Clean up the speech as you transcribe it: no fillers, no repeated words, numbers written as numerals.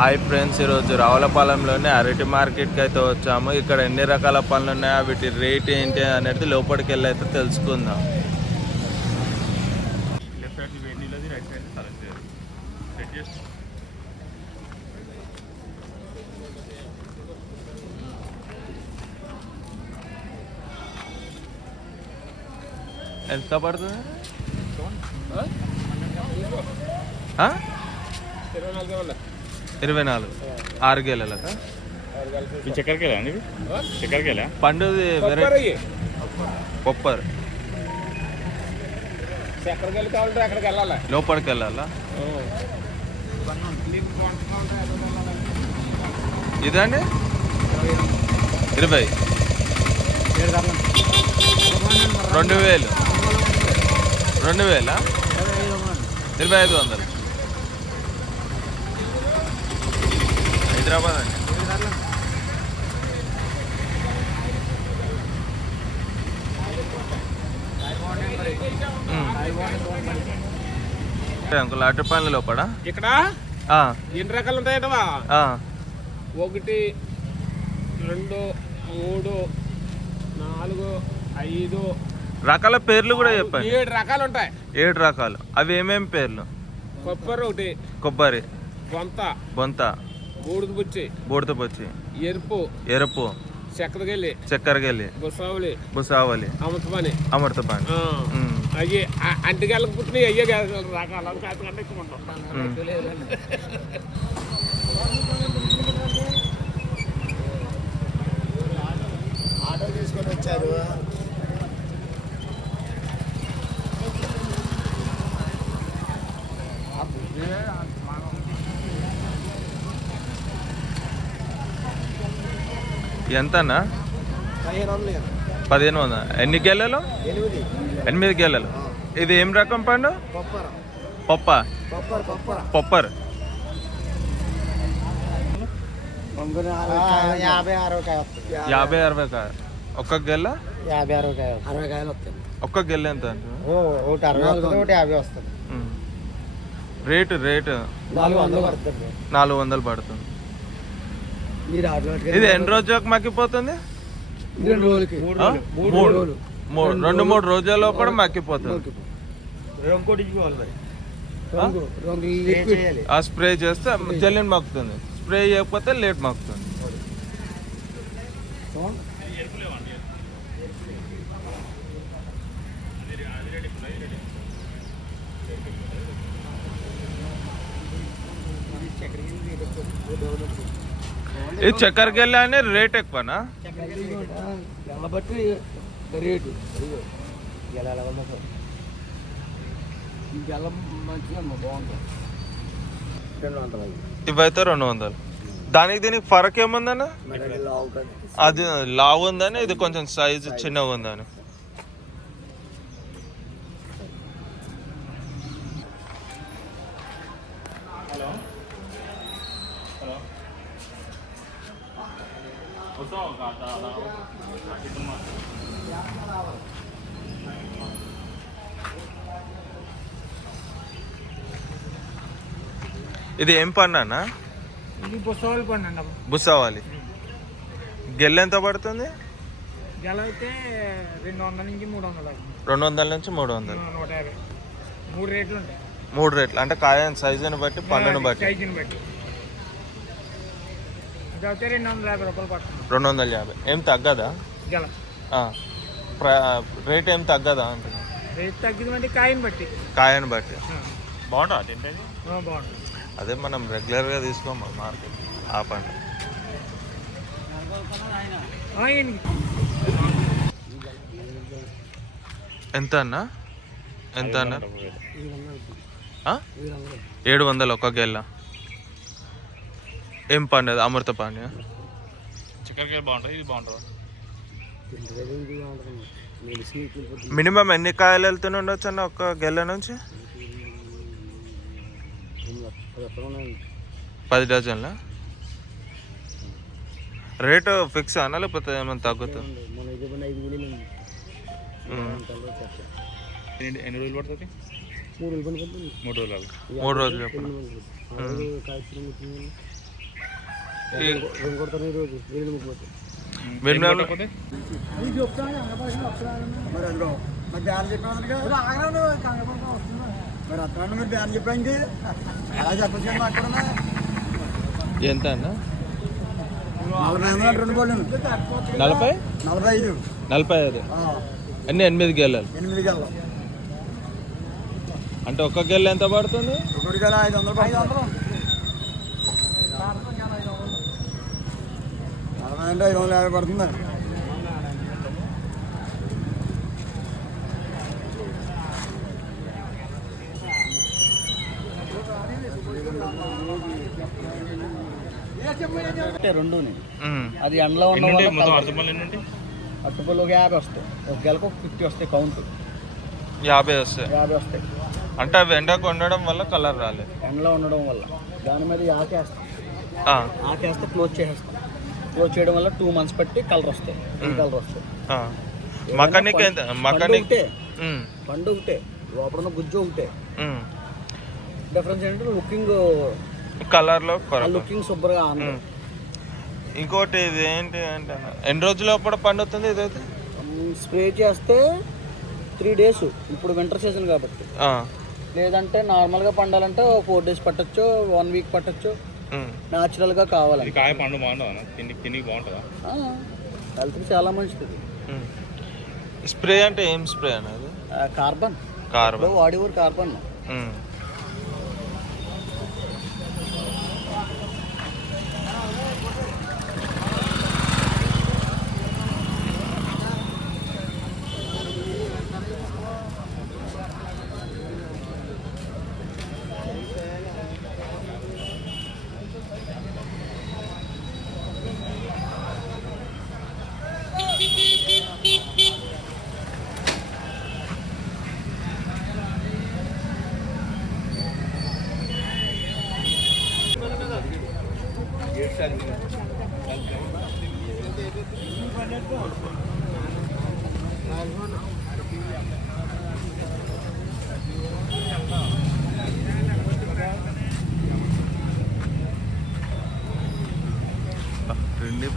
Hi friends, ఈరోజు రావులపాలెంలోనే అరటి మార్కెట్కి అయితే వచ్చాము. ఇక్కడ ఎన్ని రకాల పళ్ళు ఉన్నాయో వీటి రేట్ ఏంటి అనేది లోపలికి వెళ్ళి అయితే తెలుసుకుందాం. ఎంత పడుతుంది? 24 6 గేలెల చక్కెరకేలా అండి? చక్కెరకేలా పండుది వెరైటీ కొప్పర్. లోపలికి వెళ్ళాలా? ఇదండి 20 2000 2500 హైదరాబాద్ అండి. అంకుల్ అటు పనుల లోపల ఇక్కడ ఎన్ని రకాలు ఉంటాయటవా? 1 2 3 4 5 రకాల పేర్లు కూడా చెప్పండి. 7 రకాలు ఉంటాయి. 7 రకాలు. అవి ఏమేమి పేర్లు? కొబ్బరి ఒకటి, కొబ్బరి, బొంత, బూడిద పుచ్చి, ఎరుపు, చక్కెరగెల్లి, బుసావలి, అమృతపాణి. అయ్యి అంటికెళ్ళకి పుట్టినాయి. అయ్యే రకాలు ఆటో తీసుకొని వచ్చారు. ఎంతన్నా? 1500. ఎన్ని గెలలు? 8 గెలలు. ఇది ఏం రకం పండు? పొప్పర్. 50-60 కాయ. ఒక్క గెల్ల 50-60 కాయలు వస్తాయి. ఒక్క గెల్ల ఎంత? ఒకటి 60 ఒకటి 50 వస్తుంది. రేటు 400 పడుతుంది. ఇది ఎన్ని రోజులకు మక్కిపోతుంది? 2-3 రోజుల లోపల మక్కిపోతుంది. ఆ స్ప్రే చేస్తే జల్లిని మక్కుతుంది. స్ప్రే చేయకపోతే లేట్ మక్కుతుంది. ఇది చక్కెరకెళ్ళి అనే రేట్ ఎక్కువనా? ఇవైతే 200. దానికి దీనికి ఫరక్ ఏముందన్న? అది లావు ఉందని, ఇది కొంచెం సైజు చిన్నగా ఉందని. ఇది ఏం పండు అన్న? ఇది బుసవాలి పండు అండి. బుసవాలి. గెల్ల ఎంత పడుతుంది? గెల అయితే 200 నుంచి 300. 200 నుంచి 300. 150. 3 రేట్లు ఉంటాయి. 3 రేట్లు అంటే కాయ సైజుని బట్టి, పండును బట్టి. సైజుని బట్టి ఇదైతే 250 రూపాయలు పడుతుంది. 250. ఏం తగ్గదా? గెల రేట్ ఏం తగ్గదా అంటే? రేట్ తగ్గింది అంటే కాయని బట్టి. బాగుంటుంది. బాగుంటుంది. అదే మనం రెగ్యులర్గా తీసుకోమా మార్కెట్ ఆ పండు. ఎంత అన్న? 700 ఒక్క గెల్ల. ఏం పండు? అమృతపాణి. చక్కెరకేళి బాగుంటుంది. ఇది బాగుంటుంది. మినిమం ఎన్ని కాయలు వెళ్తూనే ఉండొచ్చు అన్న ఒక్క గెల్ల నుంచి? 10 డజన్ల. రేటు ఫిక్స్ అన్నా లేకపోతే ఏమైనా తగ్గుతుంది? ఎన్ని రోజులు పడుతుంది? 3 రోజులు పడుతుంది. 3 రోజులు. 3 రోజులు. ఎంత అన్న? 40 45 అన్ని 8 గెలలు. 8 గెలలు అంటే ఒక్క గెల ఎంత పడుతుంది? 1 గెల 500 500 550 పడుతుంది. రెండుని అది ఎండలో ఉన్న అట్టుపల్లి ఒక 50 వస్తాయి, ఒక గెలకు 50 వస్తాయి కౌంట్. 50 వస్తాయి. 50 వస్తాయి. అంటే అవి ఎండకు ఉండడం వల్ల కలర్ రాలేదు. ఎండలో ఉండడం వల్ల దాని మీద ఆకేస్తాం. ఆకేస్తే క్లోజ్ చేసేస్తాం. క్లోజ్ చేయడం వల్ల 2 months బట్టి కలర్ వస్తాయి. కలర్ వస్తాయి. మకానిక్ పండు ఒకటే, లోపల ఉన్న గుజ్జు ఒకటే. డిఫరెన్స్ ఏంటంటే లుకింగ్ కలర్ లో లుకింగ్ సూపర్గా ఉంది. ఇంకోటి ఇది ఏంటి అంటే ఎన్ని రోజుల లోపల పండుతుంది ఇదైతే? స్ప్రే చేస్తే 3 days, ఇప్పుడు వింటర్ సీజన్ కాబట్టి. లేదంటే నార్మల్గా పండాలంటే 4 days పట్టచ్చు, 1 week పట్టచ్చు. న్యాచురల్గా కావాలి. కాయ పండు బాగుంటుందా? తిండికి బాగుంటుందా? హెల్త్కి చాలా మంచిది. స్ప్రే అంటే ఏం స్ప్రే అనేది? కార్బన్. వాడేవారు కార్బన్. రెండు